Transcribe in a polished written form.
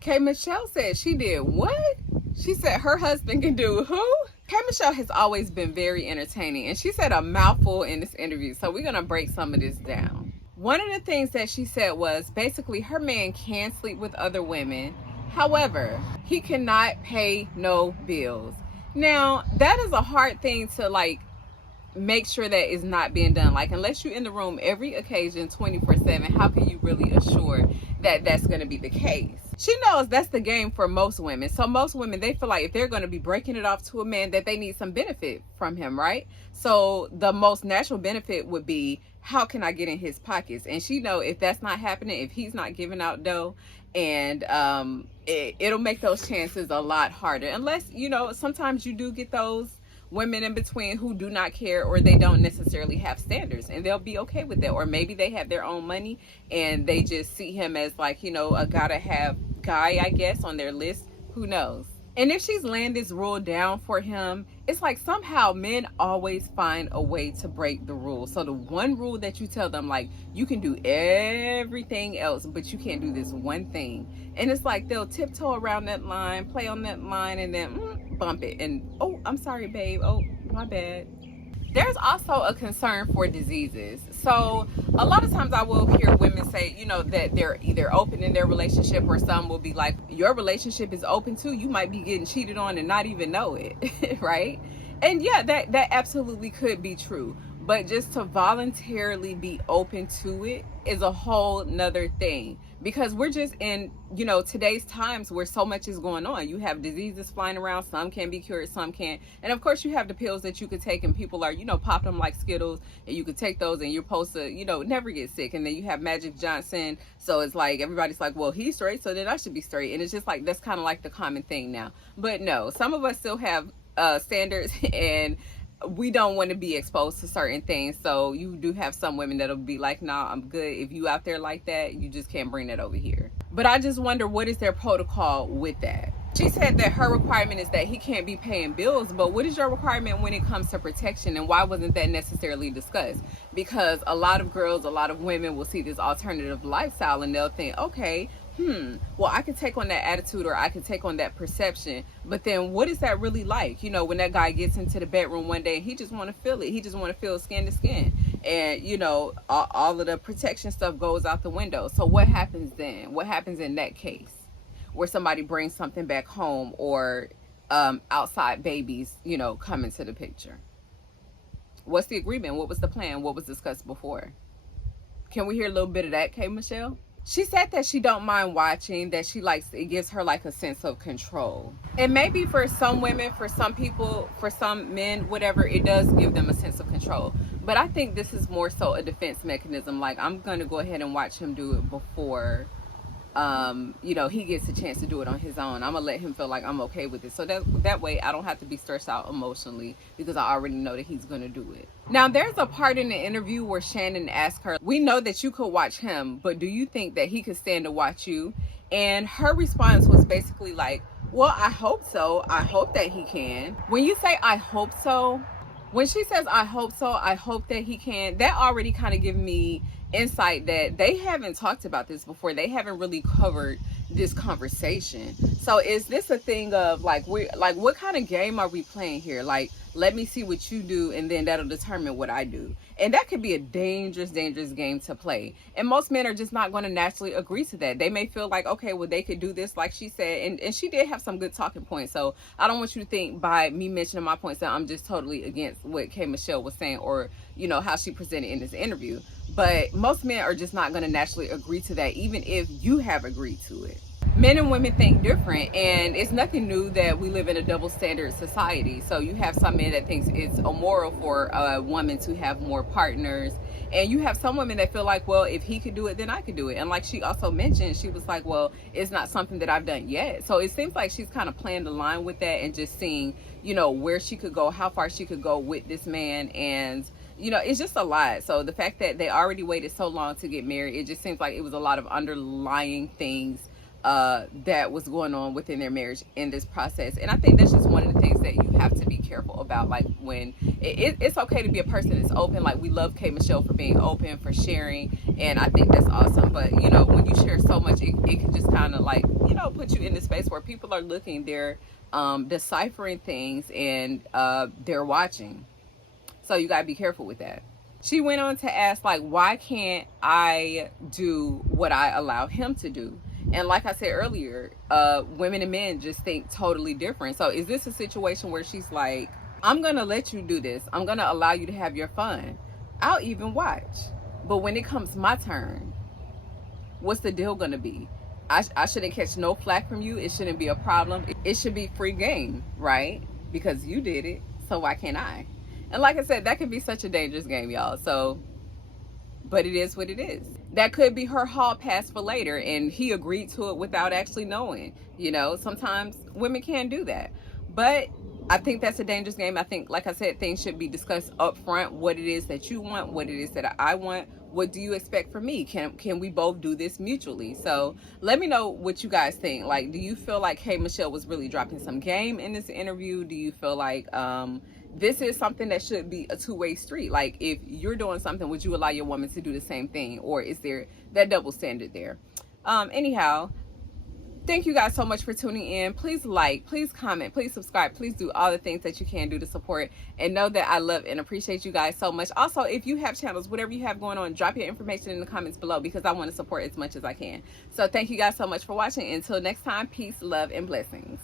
K. Michelle said she did what? She said her husband can do who? K. Michelle has always been very entertaining, and she said a mouthful in this interview, so we're gonna break some of this down. One of the things that she said was basically her man can sleep with other women, however, he cannot pay no bills. Now, that is a hard thing to like make sure that is not being done. Like, unless you're in the room every occasion 24/7, how can you really assure that that's going to be the case? She knows that's the game for most women. So most women, they feel like if they're going to be breaking it off to a man, that they need some benefit from him, right? So the most natural benefit would be, how can I get in his pockets? And she know if that's not happening, if he's not giving out dough, and it'll make those chances a lot harder. Unless, you know, sometimes you do get those women in between who do not care, or they don't necessarily have standards, and they'll be okay with that. Or maybe they have their own money and they just see him as like, you know, a gotta have guy, I guess, on their list. Who knows? And if she's laying this rule down for him, it's like somehow men always find a way to break the rule. So the one rule that you tell them, like, you can do everything else, but you can't do this one thing. And it's like they'll tiptoe around that line, play on that line, and then bump it. And, oh, I'm sorry, babe. Oh, my bad. There's also a concern for diseases. So a lot of times I will hear women say, you know, that they're either open in their relationship, or some will be like, your relationship is open too. You might be getting cheated on and not even know it, right? And yeah, that absolutely could be true. But just to voluntarily be open to it is a whole nother thing, because we're just in, you know, today's times where so much is going on. You have diseases flying around. Some can be cured, some can't. And of course you have the pills that you could take, and people are, you know, popping them like Skittles, and you could take those and you're supposed to, you know, never get sick. And then you have Magic Johnson. So it's like, everybody's like, well, he's straight, so then I should be straight. And it's just like, that's kind of like the common thing now. But no, some of us still have standards, and we don't want to be exposed to certain things. So you do have some women that'll be like, nah, I'm good. If you out there like that, you just can't bring that over here. But I just wonder, what is their protocol with that? She said that her requirement is that he can't be paying bills, but what is your requirement when it comes to protection, and why wasn't that necessarily discussed? Because a lot of girls, a lot of women will see this alternative lifestyle and they'll think, okay, well, I can take on that attitude, or I can take on that perception, but then what is that really like? You know, when that guy gets into the bedroom one day, he just want to feel it. He just want to feel skin to skin. And, you know, all of the protection stuff goes out the window. So what happens then? What happens in that case where somebody brings something back home, or outside babies, you know, come into the picture? What's the agreement? What was the plan? What was discussed before? Can we hear a little bit of that, K. Michelle? She said that she don't mind watching, that she likes, it gives her like a sense of control. And maybe for some women, for some people, for some men, whatever, it does give them a sense of control. But I think this is more so a defense mechanism. Like, I'm going to go ahead and watch him do it before, you know, he gets a chance to do it on his own. I'm going to let him feel like I'm okay with it. So that way I don't have to be stressed out emotionally, because I already know that he's going to do it. Now, there's a part in the interview where Shannon asked her, we know that you could watch him, but do you think that he could stand to watch you? And her response was basically like, well, I hope so. I hope that he can. When you say, I hope so, when she says, I hope so, I hope that he can, that already kind of gives me insight that they haven't talked about this before. They haven't really covered this conversation. So is this a thing of like, what kind of game are we playing here? Like, let me see what you do, and then that'll determine what I do. And that could be a dangerous game to play. And most men are just not going to naturally agree to that. They may feel like, okay, well, they could do this, like she said. And she did have some good talking points. So I don't want you to think by me mentioning my points that I'm just totally against what K. Michelle was saying, or, you know, how she presented in this interview. But most men are just not going to naturally agree to that, even if you have agreed to it. Men and women think different, and it's nothing new that we live in a double standard society. So you have some men that thinks it's immoral for a woman to have more partners, and you have some women that feel like, well, if he could do it, then I could do it. And like she also mentioned, she was like, well, it's not something that I've done yet. So it seems like she's kind of playing the line with that, and just seeing, you know, where she could go, how far she could go with this man. And you know, it's just a lot. So the fact that they already waited so long to get married, it just seems like it was a lot of underlying things that was going on within their marriage in this process. And I think that's just one of the things that you have to be careful about. Like, when it's okay to be a person that's open. Like, we love K Michelle for being open, for sharing, and I think that's awesome. But you know, when you share so much, it can just kind of, like, you know, put you in the space where people are looking, they're deciphering things, and they're watching. So you got to be careful with that. She went on to ask, like, why can't I do what I allow him to do? And like I said earlier, women and men just think totally different. So is this a situation where she's like, I'm going to let you do this. I'm going to allow you to have your fun. I'll even watch. But when it comes my turn, what's the deal going to be? I shouldn't catch no flack from you. It shouldn't be a problem. It should be free game, right? Because you did it. So why can't I? And like I said, that could be such a dangerous game, y'all. So, but it is what it is. That could be her hall pass for later, and he agreed to it without actually knowing. You know, sometimes women can't do that. But I think that's a dangerous game. I think, like I said, things should be discussed up front. What it is that you want, what it is that I want. What do you expect from me? Can we both do this mutually? So let me know what you guys think. Like, do you feel like K Michelle was really dropping some game in this interview? Do you feel like this is something that should be a two-way street? Like, if you're doing something, would you allow your woman to do the same thing? Or is there that double standard there? Anyhow, thank you guys so much for tuning in. Please like, please comment, please subscribe, please do all the things that you can do to support, and know that I love and appreciate you guys so much. Also, if you have channels, whatever you have going on, drop your information in the comments below, because I want to support as much as I can. So thank you guys so much for watching. Until next time, peace, love, and blessings.